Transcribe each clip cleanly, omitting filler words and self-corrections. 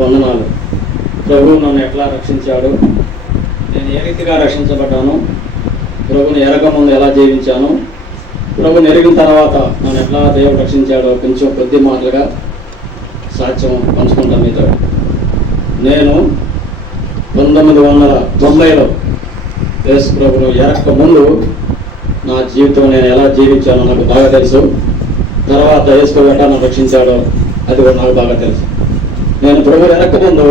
వందనాలు. ప్రభు నన్ను ఎట్లా రక్షించాడు, నేను ఏ రీతిగా రక్షించబడ్డాను, ప్రభుని ఎరగ ముందు ఎలా జీవించాను, ప్రభుని ఎరిగిన తర్వాత నన్ను ఎట్లా దేవుడు రక్షించాడో కొంచెం కొద్ది మాటలుగా సాక్ష్యం పంచుకుంటాను మీతో. నేను 1990లో యేసు ప్రభును ఎరక్క ముందు నా జీవితం నేను ఎలా జీవించానో నాకు బాగా తెలుసు. తర్వాత యేసు ప్రభు ఎట్లా నన్ను రక్షించాడో అది కూడా నాకు బాగా తెలుసు. నేను ప్రభువు ఎరక్క ముందు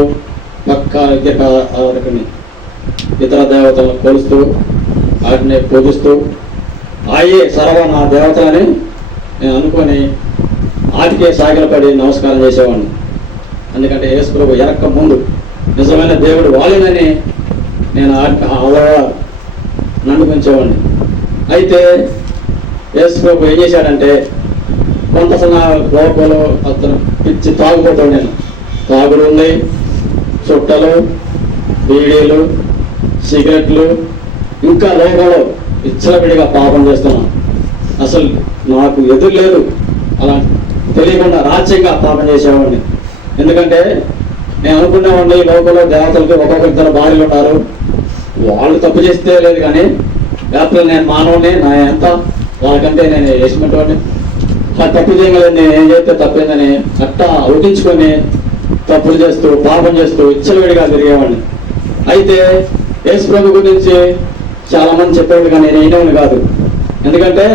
పక్కా విగ్రహారాధకుని, ఇతర దేవతలను కొలుస్తూ వాటిని పూజిస్తూ ఆయే సర్వ నా దేవతలని నేను అనుకొని వాటికే సాగిలపడి నమస్కారం చేసేవాడిని. ఎందుకంటే యేసు ప్రభు ఎరక్క ముందు నిజమైన దేవుడు వాళ్ళని నేను నడుపుంచేవాడిని. అయితే యేసు ప్రభు ఏం చేశాడంటే, కొంత లోపలు అతను పిచ్చి తాగుపోతాడు. నేను తాగుడు ఉంది, చుట్టలు, బీడీలు, సిగరెట్లు, ఇంకా లోపల విచ్చలవిడిగా పాపం చేస్తున్నాను. అసలు నాకు ఎదురు లేదు, అలా తెలియకుండా రాజ్యంగా పాపం చేసేవాడిని. ఎందుకంటే నేను అనుకునేవాడిని లోపల దేవతలకి ఒక్కొక్కరిద్దరు భార్యలు ఉన్నారు, వాళ్ళు తప్పు చేస్తే లేదు కానీ లేకపోతే నేను మానవుని, నా ఎంత వాళ్ళకంటే నేను వేసినటువంటి తప్పు చేయగలను, నేను ఏం చేస్తే తప్పేందని అట్టా ఉట్టించుకొని తప్పులు చేస్తూ పాపం చేస్తూ ఇచ్చలవిడిగా తిరిగేవాడిని. అయితే యేసు ప్రభు గురించి చాలా మంది చెప్పేవాడు కానీ నేను అయినవాడిని కాదు. ఎందుకంటే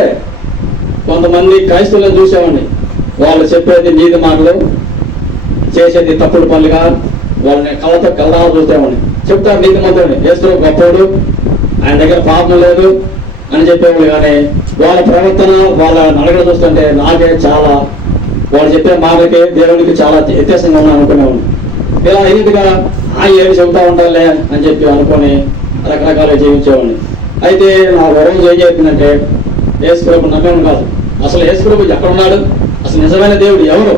కొంతమంది క్రైస్తవులను చూసేవాడిని, వాళ్ళు చెప్పేది నీతి మాటలు, చేసేది తప్పుడు పనులుగా, వాళ్ళని కళ్ళ చూసేవాడిని. చెప్తారు నీతి మంత్రుని, యేసు ప్రభు గొప్పవాడు, ఆయన దగ్గర పాపం లేదు అని చెప్పేవాళ్ళు. కానీ వాళ్ళ ప్రవర్తన, వాళ్ళ నడకలు చూస్తుంటే నాకే చాలా, వాళ్ళు చెప్పే మాటకి దేవునికి చాలా వ్యత్యాసంగా ఉన్నా అనుకునేవాడిని. ఇలా ఈదిగా ఏమి చెబుతా ఉంటారులే అని చెప్పి అనుకొని రకరకాలుగా జీవించేవాడిని. అయితే నా రోజు ఏం చెప్పిందంటే, యేసు ప్రభు నమ్మేవాడు కాదు. అసలు యేసు ప్రభు ఎక్కడ ఉన్నాడు, అసలు నిజమైన దేవుడు ఎవరు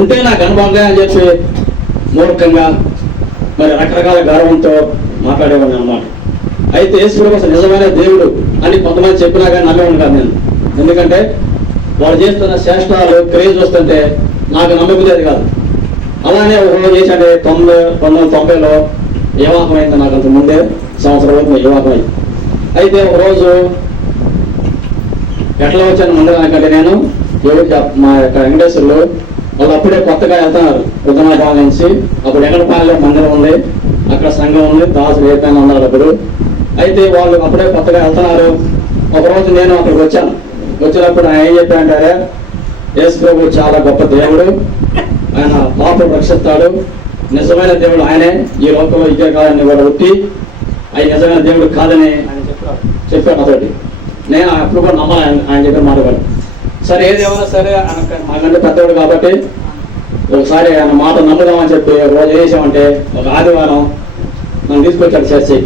ఉంటే నాకు అనుభవంగా అని చెప్పి మూర్ఖంగా మరి రకరకాల గౌరవంతో మాట్లాడేవాడిని అన్నమాట. అయితే యేసు ప్రభు అసలు నిజమైన దేవుడు అని కొంతమంది చెప్పినా కానీ నమ్మేవాడిని కాదు నేను. ఎందుకంటే వాళ్ళు చేస్తున్న చేష్టాలు క్రేజ్ వస్తుంటే నాకు నమ్మకలేదు కాదు. అలానే ఒక రోజు చేశాడే 1990లో వివాహం అయింది. నాకు అంత ముందే సంవత్సరం వరకు వివాహం అయింది. అయితే ఒక రోజు ఎట్లా వచ్చాను మందిరానికంటే, నేను మా యొక్క వెంకటేశ్వర్లు వాళ్ళు అప్పుడే కొత్తగా వెళ్తున్నారు రుద్రనాథాల నుంచి. అప్పుడు వెంకటపాలెంలో మందిరం ఉంది, అక్కడ సంఘం ఉంది, దాసులు ఏపైనా ఉన్నారు అప్పుడు. అయితే వాళ్ళు అప్పుడే కొత్తగా వెళ్తున్నారు. ఒకరోజు నేను అక్కడికి వచ్చాను. వచ్చినప్పుడు ఆయన ఏం చెప్పారంటారే, యేసు ప్రభు చాలా గొప్ప దేవుడు, ఆయన పాపం రక్షిస్తాడు, నిజమైన దేవుడు ఆయనే, ఈ లోకంలో ఇదే కాదని కూడా ఉట్టి ఆయన నిజమైన దేవుడు కాదని ఆయన చెప్పాడు అతోటి. నేను అప్పుడు కూడా నమ్మాలి ఆయన చెప్పిన మాట్లాడు. సరే ఏదేమన్నా సరే, మాకంటే పెద్దవాడు కాబట్టి ఒకసారి ఆయన మాట నమ్ముదామని చెప్పి రోజు చేసామంటే, ఒక ఆదివారం నన్ను తీసుకొచ్చాడు చర్చి,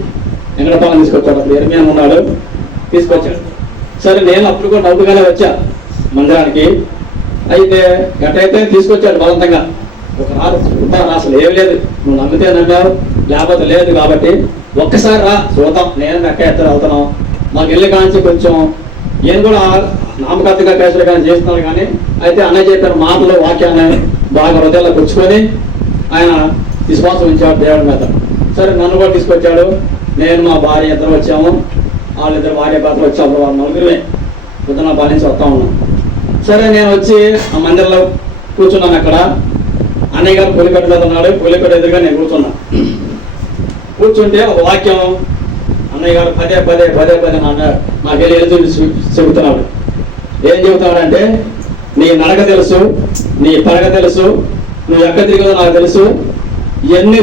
వెంకటపాలెం తీసుకొచ్చాడు. అప్పుడు ఎరిమియా ఉన్నాడు, తీసుకొచ్చాడు. సరే నేను అప్పుడు కూడా నవ్వుగానే వచ్చా మందిరానికి. అయితే ఎట్టయితే తీసుకొచ్చాడు బలవంతంగా. ఒక రారు అసలు ఏమి లేదు, నువ్వు నమ్మితే నమ్మావు లేకపోతే లేదు, కాబట్టి ఒక్కసారి రా చూద్దాం, నేను ఎక్క ఎత్తలు వెళ్తున్నాం. మాకు వెళ్ళి కాంచి కొంచెం నేను కూడా నామకర్తగా కేసులు కానీ చేస్తున్నాను. కానీ అయితే అన్నయ్య చెప్పిన మాటలు వాక్యాన్ని బాగా హృదయాల్లో కూర్చుకొని ఆయన విశ్వాసం ఉంచాడు దేవుడి మీద. సరే నన్ను కూడా తీసుకొచ్చాడు. నేను మా భార్య ఇద్దరు వచ్చాము, వాళ్ళిద్దరు భార్య భర్తలు వచ్చాము, వాళ్ళ నలుగురిమే పొద్దున పాలించి వస్తా ఉన్నాం. సరే నేను వచ్చి ఆ మందిరంలో కూర్చున్నాను. అక్కడ అన్నయ్య గారు పులికట్టు మీద ఉన్నాడు, పులికట్టు ఎదురుగా నేను కూర్చున్నా. కూర్చుంటే ఒక వాక్యం అన్నయ్య గారు పదే పదే పదే పదే నాకు వెళ్ళి ఎదురు చెబుతున్నాడు. ఏం చెబుతాడంటే, నీ నడక తెలుసు, నీ పరగ తెలుసు, నువ్వు ఎక్కడ తిరిగదో నాకు తెలుసు, ఇవన్నీ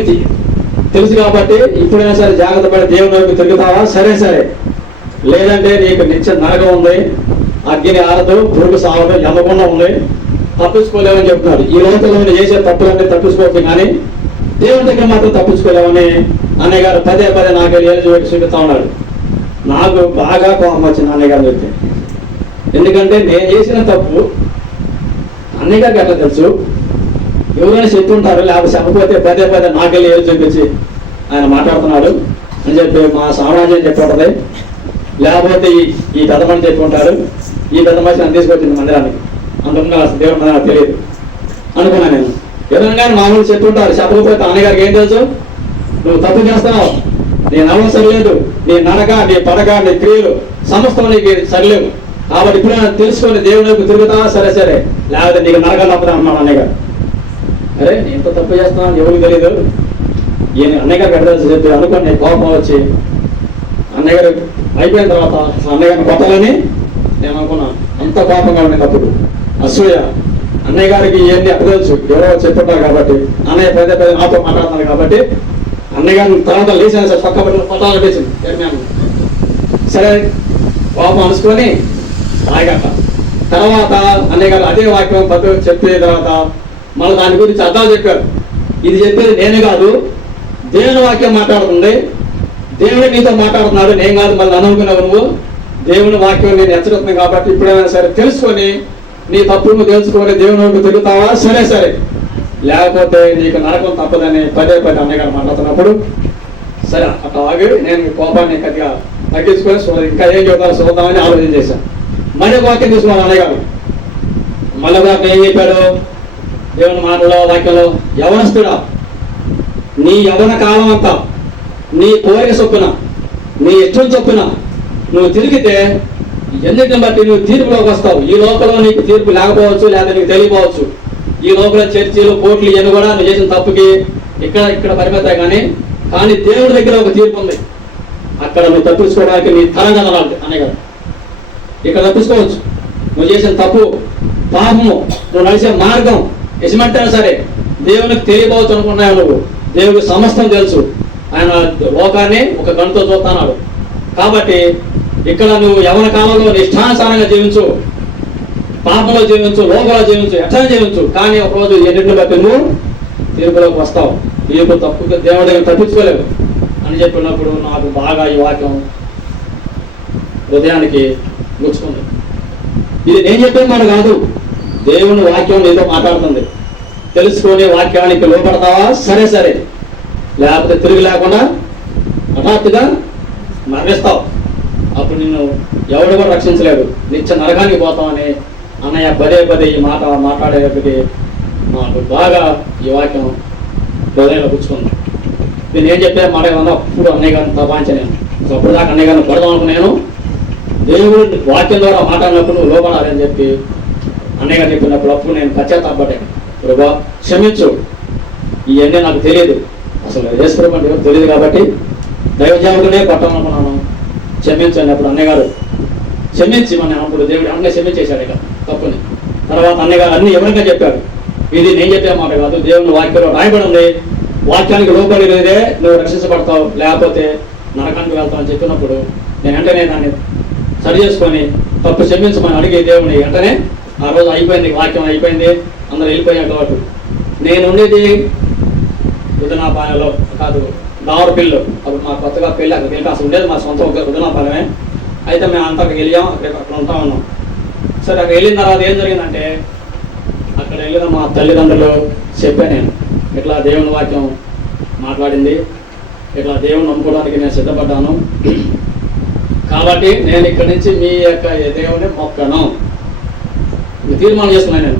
తెలుసు కాబట్టి ఇప్పుడైనా సరే జాగ్రత్త పడి దేవుని వైపు తిరుగుతావా, సరే సరే, లేదంటే నీకు నిత్య నరకం ఉంది, అగ్ని ఆరదు, పురుగు సాగదు, ఎమ్మకుండా ఉంది, తప్పించుకోలేవని చెప్తున్నాడు. ఈ లోకంలో చేసే తప్పులన్నీ తప్పించుకోవచ్చు, కానీ దేవుని దగ్గర మాత్రం తప్పించుకోలేవని అన్నయ్య గారు పదే పదే నాకు ఏళ్ళు చూపిస్తా ఉన్నాడు. నాకు బాగా కోపం వచ్చింది అన్నయ్య గారు చెప్తే. ఎందుకంటే నేను చేసిన తప్పు అన్నయ్య గారికి ఎట్లా తెలుసు, ఎవరైనా చెప్తుంటారు, లేకపోతే చెప్పకపోతే పదే పదే నాకెళ్ళి ఏళ్ళు చూపించి ఆయన మాట్లాడుతున్నాడు అని చెప్పి మా సామ్రాజ్యం చెప్పి, లేకపోతే ఈ పెద్ద మనిషి చెప్పి ఉంటాడు, ఈ పెద్ద మనిషి నన్ను తీసుకొచ్చింది మందిరానికి, అంతకుముందు దేవుడు నాకు తెలియదు అనుకున్నాను నేను. ఏదైనా మామూలు చెప్తుంటారు, చెప్పకపోతే అన్నగారికి ఏం తెలుసు? నువ్వు తప్పు చేస్తున్నావు, నీ నవ్వు సరిలేదు, నీ నడక, నీ పడక, నీ క్రియలు సమస్తం నీకు సరిలేవు. కాబట్టి ఇప్పుడు తెలుసుకొని దేవుని వైపు తిరుగుతావా? సరే సరే, లేకపోతే నీకు నరకాలు తప్పదా అన్నాడు అన్నయ్య. అరే నేను ఎంత తప్పు చేస్తున్నాను ఎవరికి తెలియదు, ఈయన అన్నయ్య గారికి ఎక్కడ చెప్పి అనుకోండి కోపం వచ్చి అన్నయ్య గారు అయిపోయిన తర్వాత అన్నయ్య గారిని కొట్టాలని నేను అనుకున్నాను. అంత కోపంగా ఉండే తప్పుడు అసూయ. అన్నయ్య గారికి ఇవన్నీ ఎక్కడ తెలుసు, ఎవరో చెప్తుంటారు కాబట్టి, అన్నయ్య పదే పదే నాతో మాట్లాడుతున్నాడు కాబట్టి అన్నయ్య గారిని తర్వాత లేచాను సార్, పక్క పట్టాలు లేచింది. సరే కోపం అనుసుకొని ఆగట. తర్వాత అన్నయ్య గారు అదే వాక్యం పద్ధతి చెప్పే తర్వాత మళ్ళీ దాని గురించి అర్థాలు చెప్పారు. ఇది చెప్పేది నేనే కాదు, దేవుని వాక్యం మాట్లాడుతుంది, దేవుడు నీతో మాట్లాడుతున్నాడు, నేను కాదు మళ్ళీ అనుకున్నావు నువ్వు. దేవుని వాక్యం నేను హెచ్చరిస్తున్నాను కాబట్టి ఇప్పుడైనా సరే తెలుసుకొని నీ తప్పును తెలుసుకొని దేవుని వైపు తిరుగుతావా? సరే సరే, లేకపోతే నీకు నరకం తప్పదని పదే పదే అన్నయ్య గారు మాట్లాడుతున్నప్పుడు సరే అట్లా ఆగి నేను కోపాన్ని కొద్దిగా తగ్గించుకొని ఇంకా ఏం చెబుతారో చూద్దామని ఆలోచన చేశాను. మళ్ళీ వాక్యం తీసుకున్నాను అన్నయ్య గారు. మళ్ళీ వాక్యం ఏం చెప్పాడు దేవుని మాటలో వాక్యంలో? యవనస్తుడా, నీ యవన కాలం అంతా నీ కోరిక చొప్పున, నీ ఇష్టం చొప్పున నువ్వు తిరిగితే ఎన్నిటిని బట్టి నువ్వు తీర్పులోకి వస్తావు. ఈ లోపల నీకు తీర్పు లేకపోవచ్చు, లేదా నీకు తెలియపోవచ్చు. ఈ లోపల చర్చలు, కోట్లు ఇవన్నీ కూడా నువ్వు చేసిన తప్పుకి ఇక్కడ పరిమితాయి. కానీ దేవుడి దగ్గర ఒక తీర్పు ఉంది. అక్కడ నువ్వు తప్పించుకోవడానికి నీ తరం కదలాలి అనే కదా. ఇక్కడ తప్పించుకోవచ్చు. నువ్వు చేసిన తప్పు, పాపము, నువ్వు నడిచే మార్గం యజమంటైనా సరే దేవునికి తెలియపోవచ్చు అనుకున్నావు నువ్వు. దేవుడికి సమస్తం తెలుసు. ఆయన లోకాన్ని ఒక గంటతో చూస్తున్నాడు. కాబట్టి ఇక్కడ నువ్వు యవన కాలంలో నిష్ఠానుసారంగా జీవించు, పాపంలో జీవించు, లోకంలో జీవించు, ఎట్లా జీవించు. కానీ ఒకరోజు ఎన్నింటిని బట్టి నువ్వు తీర్పులోకి వస్తావు. తీర్పు తప్పు దేవుడి దగ్గర తప్పించుకోలేవు అని చెప్పినప్పుడు నాకు బాగా ఈ వాక్యం హృదయానికి గుచ్చుకుంది. ఇది నేను చెప్పే మాట కాదు, దేవుని వాక్యం నీతో మాట్లాడుతుంది. తెలుసుకొని వాక్యానికి లోపడతావా? సరే సరే, లేకపోతే తిరిగి లేకుండా హఠాత్తుగా మరణిస్తావు. అప్పుడు నిన్ను ఎవడు కూడా రక్షించలేదు, నిత్య నరకానికి పోతామని అన్నయ్య పదే పదే ఈ మాట మాట్లాడేటప్పటికి నాకు బాగా ఈ వాక్యం హృదయంలో పుచ్చుకుంది. నేను ఏం చెప్పే మాట ఏమన్నా అప్పుడు అన్నయ్య గారిని తపాంచలేను. అప్పుడు దాకా అన్నయ్య గారిని పడదాం అనుకున్నాను. దేవుడు వాక్యం ద్వారా మాట్లాడినప్పుడు నువ్వు లోపడాలని చెప్పి అన్నయ్య గారు చెప్పినప్పుడు అప్పుడు నేను పశ్చాత్తాపడ్డాను. ప్రభా క్షమించు, ఇవన్నీ నాకు తెలియదు, అసలు యేసు అంటే తెలియదు కాబట్టి దైవజాముకునే పట్టాలనుకున్నాను, క్షమించండి. అప్పుడు అన్నయ్య గారు క్షమించి మన అప్పుడు దేవుడు అన్నీ క్షమించేశాడు ఇక తప్పుని. తర్వాత అన్నయ్య గారు అన్ని ఎవరిగా చెప్పారు. ఇది నేను చెప్పే మాట కాదు, దేవుని వాక్యంలో రాయబడి ఉంది. వాక్యానికి లోపలి లేదే నువ్వు రక్షించబడతావు, లేకపోతే నరకానికి వెళ్తావు అని చెప్పినప్పుడు నేను వెంటనే దాన్ని సరి చేసుకొని తప్పు క్షమించమని అడిగి దేవుని వెంటనే ఆ రోజు అయిపోయింది, వాక్యం అయిపోయింది, అందరూ వెళ్ళిపోయారు. కాబట్టి నేను ఉండేది రుదనాపాలెంలో కాదు, దావరపిల్లు. అప్పుడు మా కొత్తగా పెళ్ళి అక్కడికి వెళ్ళి అసలు ఉండేది మా సొంత రుదనాపాలెమే. అయితే మేము అంతా అక్కడికి వెళ్ళాం, అక్కడ ఉంటా ఉన్నాం. సరే అక్కడ వెళ్ళిన తర్వాత ఏం జరిగిందంటే అక్కడ వెళ్ళిన మా తల్లిదండ్రులు చెప్పాను, నేను ఇట్లా దేవుని వాక్యం మాట్లాడింది, ఇట్లా దేవుని నమ్ముకోవడానికి నేను సిద్ధపడ్డాను, కాబట్టి నేను ఇక్కడి నుంచి మీ యొక్క దేవుని మొక్కను తీర్మానం చేసుకున్నాను. నేను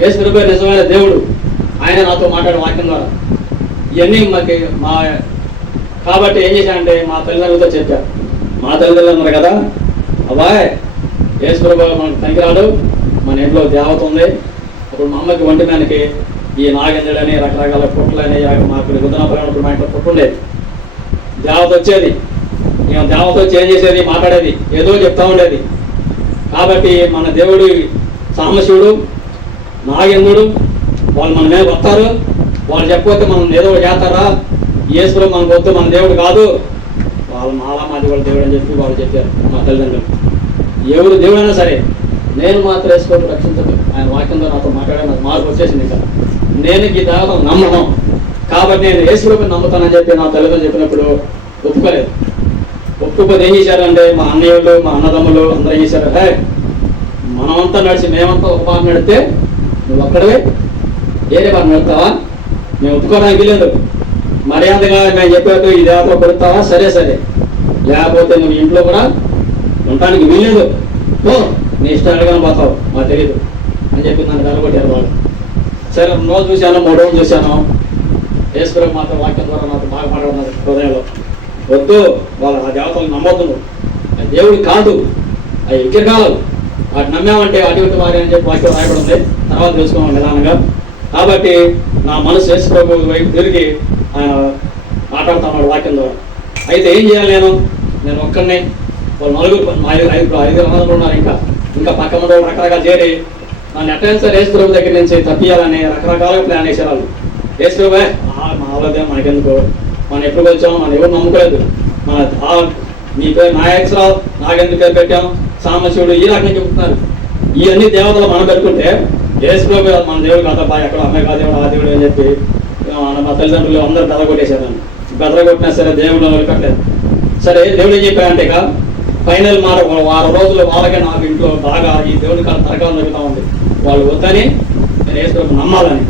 యేసు ప్రభువే నిజమైన దేవుడు, ఆయన నాతో మాట్లాడే వాక్యం ద్వారా ఇవన్నీ మా కాబట్టి ఏం చేశానంటే మా తల్లిదండ్రులతో చెప్పారు. మా తల్లిదండ్రులు అన్నారు కదా, అబ్బాయ్ యేసు ప్రభువు మనకు పనికిరాడు, మన ఇంట్లో దేవత ఉంది. అప్పుడు మా అమ్మకి ఒంటి మీదకి ఈ నాగేంద్రులని రకరకాల పుట్టలని మాకు రుద్రనాపల్లి మా ఇంట్లో పుట్టు ఉండేది. దేవత వచ్చేది, మేము దేవత వచ్చి ఏం చేసేది, మాట్లాడేది, ఏదో చెప్తా ఉండేది. కాబట్టి మన దేవుడు సాంబశివుడు, నాగేంద్రుడు వాళ్ళు మన మీద వస్తారు, వాళ్ళు చెప్పకపోతే మనం ఏదో చేస్తారా, యేసులో మనకు వద్దు, మన దేవుడు కాదు, వాళ్ళు మాలా మాది వాళ్ళ దేవుడు అని చెప్పి వాళ్ళు చెప్పారు మా తల్లిదండ్రులు. ఎవరు దేవుడైనా సరే నేను మాత్రం వేసుకోవడం రక్షించదు. ఆయన వాక్యంతో నాతో మాట్లాడే నాకు మార్పు వచ్చేసింది. ఇంకా నేను ఈ దేవత నమ్మను, కాబట్టి నేను యేసులోకి నమ్ముతానని చెప్పి నా తల్లిదండ్రులు చెప్పినప్పుడు ఒప్పుకోలేదు. ఒప్పుకోకపోతే ఏం చేశారంటే మా అన్నయ్యలు, మా అన్నదమ్ములు అందరూ ఏం చేశారు, హే మనమంతా నడిచి మేమంతా ఒక పాపం నడితే నువ్వు ఒక్కడే వేరే పాపం నడుపుతావా, మేము ఒప్పుకోవడానికి లేదు, మర్యాదగా మేము చెప్పేట్టు ఈ దేవతలో పెడతావా, సరే సరే, లేకపోతే నువ్వు ఇంట్లో కూడా ఉండటానికి వీల్లేదు, ఓ నీ ఇష్టాలుగా పోతావు, మాకు తెలియదు అని చెప్పి నన్ను కలగొట్టారు వాళ్ళు. సరే 2 రోజులు చూశాను, 3 రోజులు చూశాను. యేసుప్రభు మాత్రం వాక్యం ద్వారా నాతో బాగా మాట్లాడుతున్నారు హృదయంలో. వద్దు, వాళ్ళ ఆ దేవతలు నమ్మొద్దు, అది దేవుడు కాదు, అవి విగ్రహాలు, వాటి నమ్మామంటే అటువంటి వారి అని చెప్పి వాక్యం రాయబడింది. తర్వాత తెలుసుకోవాలి నిదానంగా. కాబట్టి నా మనసు యేసుప్రభు వైపు తిరిగి ఆయన మాట్లాడుతున్నాడు వాక్యం ద్వారా. అయితే ఏం చేయాలి? నేను ఒక్కడిని, వాళ్ళు 5 అన్నదమ్ములు ఉన్నారు. ఇంకా పక్క ముందు రకరకాల చేరి నన్ను ఎట్టయినా సరే యేసుప్రభు దగ్గర నుంచి తప్పియాలని రకరకాలుగా ప్లాన్ చేశారు వాళ్ళు. యేసుప్రభు మా వాళ్ళదే మనకెందుకు, మనం ఎప్పుడు వచ్చాము, మనం ఎవరు నమ్ముకోలేదు, మన మీ పేరు నాయకురావు, నాకెందుకు పేరు పెట్టాం, సామశివుడు, ఈ రకంగా చెబుతున్నారు. ఇవన్నీ దేవతలు మనం పెట్టుకుంటే యేసుప్రభు మన దేవుడు కాదబ్బా, ఎక్కడ అమ్మాయి కాదు దేవుడు, ఆ దేవుడు అని చెప్పి మా తల్లిదండ్రులు అందరూ బెదరగొట్టేశారు. బెదరగొట్టినా సరే దేవుడు వదిలిపెట్టలేదు. సరే దేవుడు ఏం చెప్పారంటే ఇక ఫైనల్ మాట, 6 రోజులు వాళ్ళకే నాకు ఇంట్లో బాగా ఈ దేవుడి కాలం తరకాలం జరుగుతూ ఉంది. వాళ్ళు వద్దని నేను యేసుప్రభు నమ్మాలని.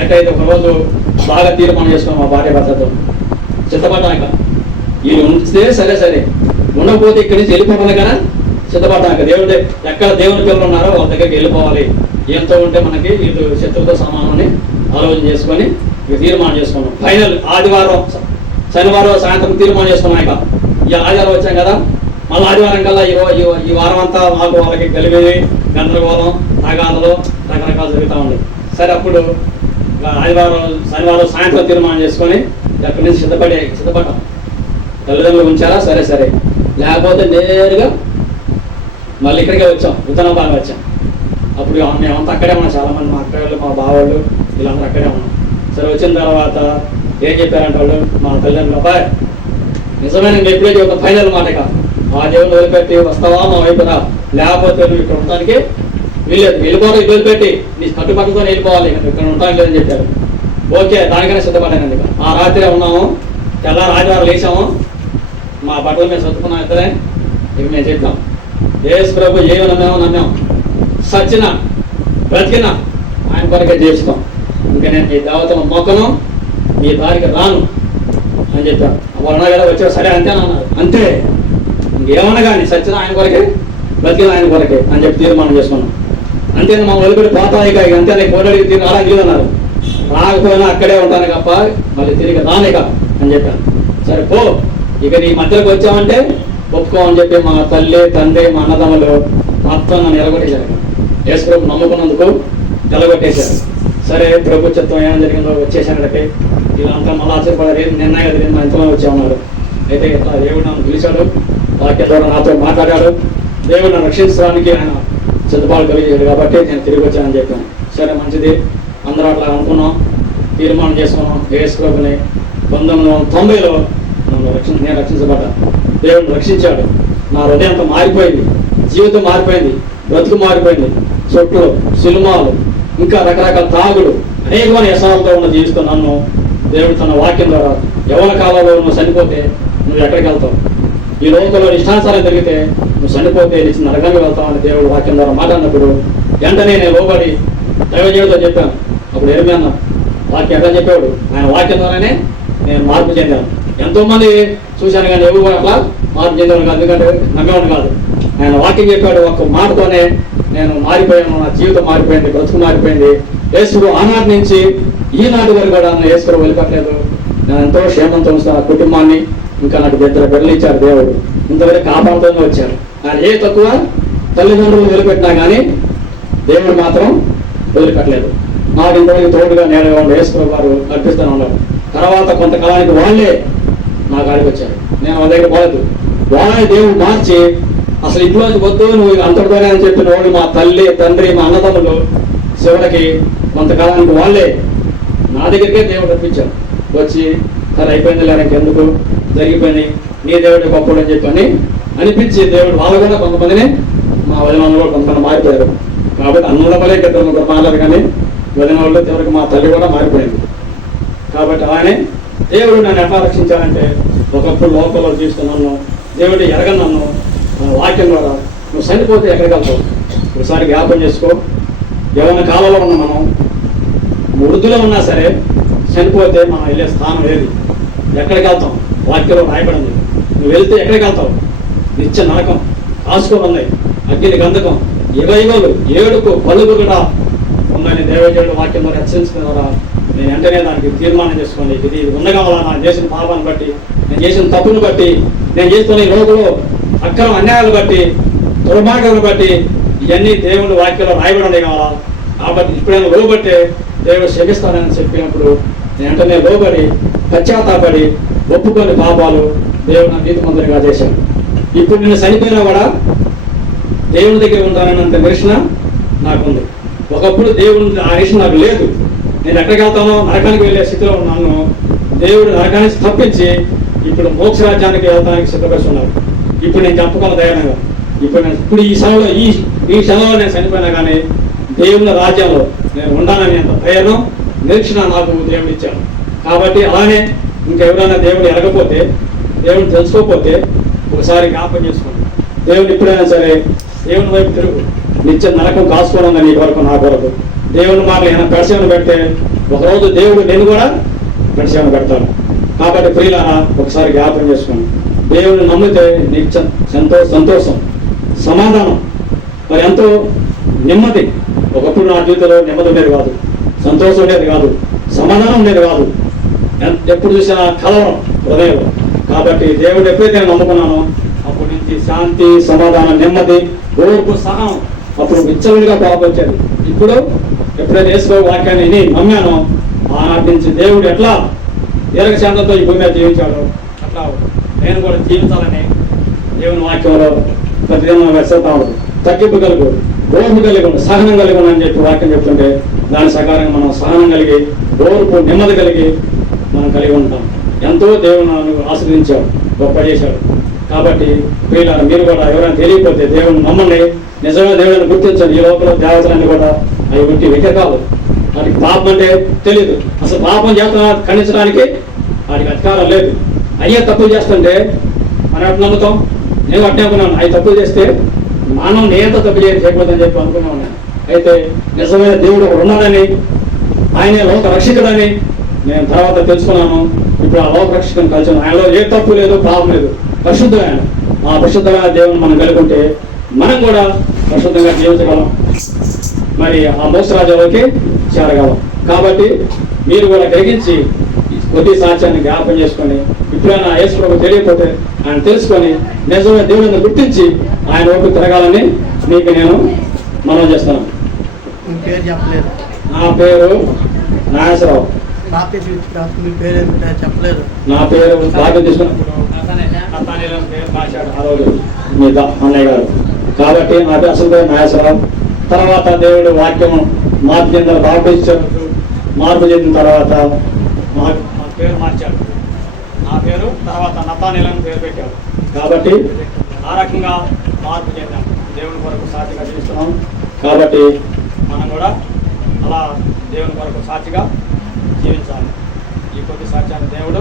అయితే ఒకరోజు బాగా తీర్మానం చేసుకున్నాం మా భార్య భర్తతో, సిద్ధపడ్డాక వీళ్ళు ఉంచితే సరే, ఉండకపోతే ఇక్కడి నుంచి వెళ్ళిపోవాలి కదా, సిద్ధపడ్డాక దేవుడి ఎక్కడ దేవుని పిల్లలు ఉన్నారో వాళ్ళ దగ్గరికి వెళ్ళిపోవాలి, ఎంతో ఉంటే మనకి వీళ్ళు శత్రువుతో సమానం అని ఆలోచన చేసుకొని ఇక తీర్మానం చేసుకున్నాం. ఫైనల్ ఆదివారం, శనివారం సాయంత్రం తీర్మానం చేసుకున్నాం. ఇక ఈ ఆదివారం వచ్చాం కదా, మళ్ళీ ఆదివారం కల్లా ఈ వారం అంతా మాకు వాళ్ళకి గలిబిలి, గందరగోళం, తగాదలు రకరకాలు జరుగుతూ ఉంది. సరే అప్పుడు ఆదివారం శనివారం సాయంత్రం తీర్మానం చేసుకొని అక్కడి నుంచి సిద్ధపడ్డాం. తల్లిదండ్రులు ఉంచారా? సరే, లేకపోతే నేరుగా మళ్ళీ ఇక్కడికే వచ్చాం, ఉత్తరాబాద్ వచ్చాం. అప్పుడు మేమంతా అక్కడే ఉన్నాం, చాలామంది మా అక్కవాళ్ళు, మా బావాళ్ళు వీళ్ళందరూ అక్కడే ఉన్నాం. సరే వచ్చిన తర్వాత ఏం చెప్పారంటే వాళ్ళు, మా తల్లిదండ్రులు, అబ్బాయి నిజమే నేను ఎప్పుడైతే ఒక ఫైనల్ మాట, ఇక ఆ దేవుని వదిలిపెట్టి వస్తావా మా వైపురా, లేకపోతే నువ్వు ఇక్కడ ఉండటానికి వీల్లేదు, వెళ్ళిపోవడం ఇది వదిలిపెట్టి నీ కట్టుబట్టతో వెళ్ళిపోవాలి, ఇక్కడ ఉండటానికి లేదని చెప్పారు. ఓకే, దానికైనా సిద్ధపడ్డాను. ఇక ఆ రాత్రి ఉన్నాము, తెల్లారి ఆదివారం లేచాము, మా బట్టలు మేము సర్దుకున్నాం ఇద్దరే. ఇక మేము చెప్తాం యేసుప్రభు ఏమి నమ్మాం, సచ్చిన బ్రతికినా ఆయన కొరకే చేస్తాం. ఇంకా నేను మీ దేవతను మొక్కను, మీ దారికి రాను అని చెప్పాను. వాళ్ళు కదా వచ్చారు, సరే అంతేనన్నారు. అంతే, ఇంకేమన్నా కానీ సచ్చిన ఆయన కొరకే, బ్రతికిన ఆయన కొరకే అని చెప్పి తీర్మానం చేసుకున్నాం. అంతేనా, మా వదిలిపెట్టి పోతా ఇక అంతే, నీకు పోటీ తిరిగి రావడానికి అన్నారు. రాకపోయినా అక్కడే ఉంటాను తప్ప మళ్ళీ తిరిగి రానిక అని చెప్పాను. సరే పో, ఇక నీ మధ్యలోకి వచ్చామంటే ఒప్పుకోమని చెప్పి మా తల్లి, తండ్రి, మా అన్నదమ్ములు మొత్తం నన్ను నిలగొట్టేశారు. యేసుప్రభు నమ్ముకున్నందుకు నిలగొట్టేశారు. సరే ప్రభు చిత్తం ఏం జరిగిందో వచ్చేసానికి వీళ్ళంతా మళ్ళీ ఆశ్చర్యపడారు. నిర్ణయం జరిగింది, మా ఇంతలో వచ్చామన్నారు. అయితే ఇట్లా దేవుడు నన్ను పిలిచాడు, వాక్యం ద్వారా నాతో మాట్లాడాడు, దేవుడు నన్ను రక్షించడానికి ఆయన సిద్ధపాటు కలిగాడు కాబట్టి నేను తిరిగి వచ్చానని చెప్పాను. సరే మంచిది, అందరూ అట్లా అనుకున్నాం, తీర్మానం చేసుకున్నాం. యేసుప్రభుని 1990లో నేను రక్షించబడ్డా. దేవుడు రక్షించాడు. నా హృదయం అంతా మారిపోయింది, జీవితం మారిపోయింది, బ్రతుకు మారిపోయింది. చుట్లు, సినిమాలు, ఇంకా రకరకాల తాగుడు, అనేకమైన వ్యసనాలతో ఉన్న జీవితం నన్ను దేవుడు తన వాక్యం ద్వారా, యవ్వన కాలంలో నువ్వు చనిపోతే నువ్వు ఎక్కడికి వెళ్తావు, ఈ లోకంలో ఇష్టానుసారం జరిగితే నువ్వు చనిపోతే నీ నరకంగా వెళ్తావు అని దేవుడు వాక్యం ద్వారా మాట్లాడినప్పుడు వెంటనే నేను లోబడి దైవజనుడితో చెప్పాను. అప్పుడు ఏమి అన్నా వాక్యం ఎట్లా చెప్పాడు, ఆయన వాక్యం ద్వారానే నేను మార్పు చెందాను. ఎంతో మంది చూశాను కానీ ఎవరు అట్లా మార్పు చెందాను కాదు, ఎందుకంటే నమ్మేవాడు కాదు. ఆయన వాక్యం చెప్పాడు, ఒక్క మాటతోనే నేను మారిపోయాను, నా జీవితం మారిపోయింది, బ్రతుకు మారిపోయింది. యేసుడు ఆనాటి నుంచి ఈనాటి వరకు కూడా నన్ను యేసుడు వదిలిపెట్టలేదు. నేను ఎంతో క్షేమంతో ఉంచుతాను కుటుంబాన్ని. ఇంకా నాకు 2 బిడ్డలు ఇచ్చారు దేవుడు, ఇంతవరకు కాపాడుతూనే వచ్చారు. ఆయన ఏ తక్కువ తల్లిదండ్రులు వదిలిపెట్టినా కానీ దేవుడు మాత్రం వదిలిపెట్టలేదు. నాకు ఇంతవరకు తోడుగా నేను యేసుప్రభు గారు నడిపిస్తూనే ఉన్నారు. తర్వాత కొంతకాలానికి వాళ్ళే నా కాడికి వచ్చారు, నేను వాళ్ళ దగ్గర పోలేదు. వాళ్ళని దేవుడు మార్చి అసలు ఇంట్లోంచి వద్దు నువ్వు అంతటితోనే అని చెప్పిన వాళ్ళు మా తల్లి, తండ్రి, మా అన్నదమ్ములు చివరికి కొంతకాలానికి వాళ్ళే నా దగ్గరికే దేవుడు రప్పించారు. వచ్చి సరే అయిపోయింది లేక ఎందుకు జరిగిపోయింది, నీ దేవుడు గొప్పడు అని చెప్పని అనిపించి దేవుడు వాళ్ళు కూడా కొంతమందిని, మా వదిన వాళ్ళు కూడా కొంతమంది మారిపోయారు. కాబట్టి అన్నదమ్మలే 2 మాట్లాడు కానీ వదిన వాళ్ళు చివరికి మా తల్లి కూడా మారిపోయింది. కాబట్టి అలానే దేవుడు నన్ను ఎట్లా రక్షించాలంటే, ఒకప్పుడు లోకంలో జీవిస్తున్నాను, దేవుడు ఎరగనన్ను వాక్యం ద్వారా నువ్వు చనిపోతే ఎక్కడికి వెళ్తావు, ఒకసారి జ్ఞాపం చేసుకో. యవ్వన కాలంలో ఉన్న మనం వృద్ధిలో ఉన్నా సరే చనిపోతే మనం వెళ్ళే స్థానం ఏది, ఎక్కడికి వెళ్తాం? వాక్యంలో రాయబడింది. నువ్వు వెళ్తే ఎక్కడికి వెళ్తావు? నిత్య నరకం, కాసుకో ఉన్నాయి, అగ్ని గంధకం, యుగయుగలు, ఏడుపు, పలుగు కూడా ఉందని దేవజనుడు వాక్యం ద్వారా హెచ్చరించిన ద్వారా నేను వెంటనే దానికి తీర్మానం చేసుకోండి. ఇది ఉండగా వల్ల నేను చేసిన పాపాన్ని బట్టి, నేను చేసిన తప్పును బట్టి, నేను చేస్తున్న ఈ రోజులో అక్రమ అన్యాయాలు బట్టి, దుర్మార్గాలను బట్టి ఇవన్నీ దేవుని వాక్యంలో రాయబడి ఉండే కావాలా. కాబట్టి ఇప్పుడైనా లోబట్టే దేవుడు క్షమిస్తానని చెప్పినప్పుడు నేను వెంటనే లోబడి పశ్చాత్తాపడి ఒప్పుకొని పాపాలు దేవుని నీతిమంతునిగా చేశాను. ఇప్పుడు నేను చనిపోయినా కూడా దేవుని దగ్గర ఉంటానన్నంత నిరీక్షణ నాకుంది. ఒకప్పుడు దేవుని ఆ నిరీక్షణ నాకు లేదు. నేను ఎక్కడికి వెళ్తానో నరకానికి వెళ్ళే స్థితిలో ఉన్నాను. దేవుడు నరకానికి తప్పించి ఇప్పుడు మోక్ష రాజ్యానికి వెళ్తానికి సిద్ధపరుస్తున్నాడు. ఇప్పుడు నేను చెప్పగల ధైర్యంగా ఇప్పుడు ఈ సమయంలో ఈ సమయంలో నేను చనిపోయినా కానీ దేవుని రాజ్యంలో నేను ఉండాలని అంత ధైర్యం నిరీక్షణ నాకు దేవుడు ఇచ్చాను. కాబట్టి అలానే ఇంకెవరైనా దేవుడు ఎరగపోతే, దేవుడు తెలుసుకోకపోతే ఒకసారి జ్ఞాపకం చేసుకోండి. దేవుడు ఎప్పుడైనా సరే దేవుని వైపు తిరుగు. నిత్యం నరకం కాసుకోవడం నీ కొరకు నా కొరకు. దేవుని మాటలు ఏమైనా పెడసేవను పెడితే ఒకరోజు దేవుడు నేను కూడా పెడసేవను పెడతాను. కాబట్టి ప్రియులారా ఒకసారి జ్ఞాపకం చేసుకోండి. దేవుని నమ్మితే నిత్యం సంతోషం, సమాధానం, మరి ఎంతో నెమ్మది. ఒకప్పుడు నా జీవితంలో నెమ్మది ఉండేది కాదు, సంతోషం ఉండేది కాదు, సమాధానం ఉండేది కాదు. ఎప్పుడు చూసినా కలవరం హృదయంలో. కాబట్టి దేవుడు ఎప్పుడైతే నేను నమ్ముకున్నానో అప్పటి నుంచి శాంతి, సమాధానం, నెమ్మది, ఓర్పు, సహనం. అప్పుడు విచ్చలుడిగా పాపం వచ్చేది. ఇప్పుడు ఎప్పుడైతే యేసు వాక్యాన్ని విని నమ్మానో ఆనాటి నుంచి దేవుడు ఎట్లా దీర్ఘశాంతంతో ఈ భూమి మీద జీవించాడో అట్లా నేను కూడా జీవించాలని దేవుని వాక్యంలో ప్రతిదినం వెళ్తా ఉండదు. తగ్గింపు కలుగు, ఓర్పు కలిగి ఉండు, సహనం కలిగి ఉండని చెప్పి వాక్యం చెప్తుంటే దాని సకారంగా మనం సహనం కలిగి, ఓర్పు, నెమ్మది కలిగి మనం కలిగి ఉంటాం. ఎంతో దేవుడు నన్ను ఆశ్రయించాడు, గొప్ప చేశాడు. కాబట్టి వీళ్ళ మీరు కూడా ఎవరైనా తెలియకపోతే దేవుని నమ్మండి. నిజమైన దేవుడిని గుర్తించండి. ఈ లోపల దేవతలన్నీ కూడా అవి ఉట్టి విగ్రహాలు. వాటికి పాపం అంటే తెలియదు. అసలు పాపం చేస్తున్నా ఖండించడానికి వాటికి అధికారం లేదు. అయ్యే తప్పులు చేస్తుంటే మనం ఎట్లా నమ్ముతాం? నేను అట్టే అనుకున్నాను. అవి తప్పులు చేస్తే మానవం నేత తప్పు చేయకపోతుందని చెప్పి అనుకున్నాను నేను. అయితే నిజమైన దేవుడు ఉన్నాడని, ఆయనే లోక రక్షకుడని నేను తర్వాత తెలుసుకున్నాను. ఇప్పుడు ఆ లోక రక్షకుని కలిసాను. ఆయనలో ఏ తప్పు లేదు, పాపం లేదు, పరిశుద్ధమైన. ఆ పరిశుద్ధమైన దేవుని మనం కలిగి ఉంటే మనం కూడా పరిశుద్ధంగా జీవించగలం, మరి ఆ మోసరాజ్యంలోకి చేరగలం. కాబట్టి మీరు కూడా గ్రహించి కొద్ది సాక్ష్యాన్ని జ్ఞాపకం చేసుకొని ఇప్పుడైనా యేసు ప్రభు తెలియకపోతే ఆయన తెలుసుకొని నిజమైన దేవుడిని గుర్తించి ఆయన వైపు తిరగాలని మీకు నేను మనం చేస్తాను. పేరు చెప్పలేదు. నా పేరు నాగేశ్వరరావు. చెప్పలేదు. నా పేరు బాగా తీసుకున్నప్పుడు ఆ రోజు మీ అన్నయ్య గారు. కాబట్టి నా పేరు అసలు పేరు నాగేశ్వరరావు. తర్వాత దేవుడు వాక్యం మార్పు చెందిన బాప్టిస్ట్ మార్పు చెందిన తర్వాత మా పేరు మార్చాడు. నా పేరు తర్వాత నతానీలని పేరు పెట్టాడు. కాబట్టి ఆ రకంగా మార్పు చెందాం. దేవుని కొరకు సాక్షిగా జీవిస్తున్నాం. కాబట్టి మనం కూడా అలా దేవుని కొరకు సాక్షిగా జీవించాలి. ఈ కొద్ది సాక్ష్యాన్ని దేవుడు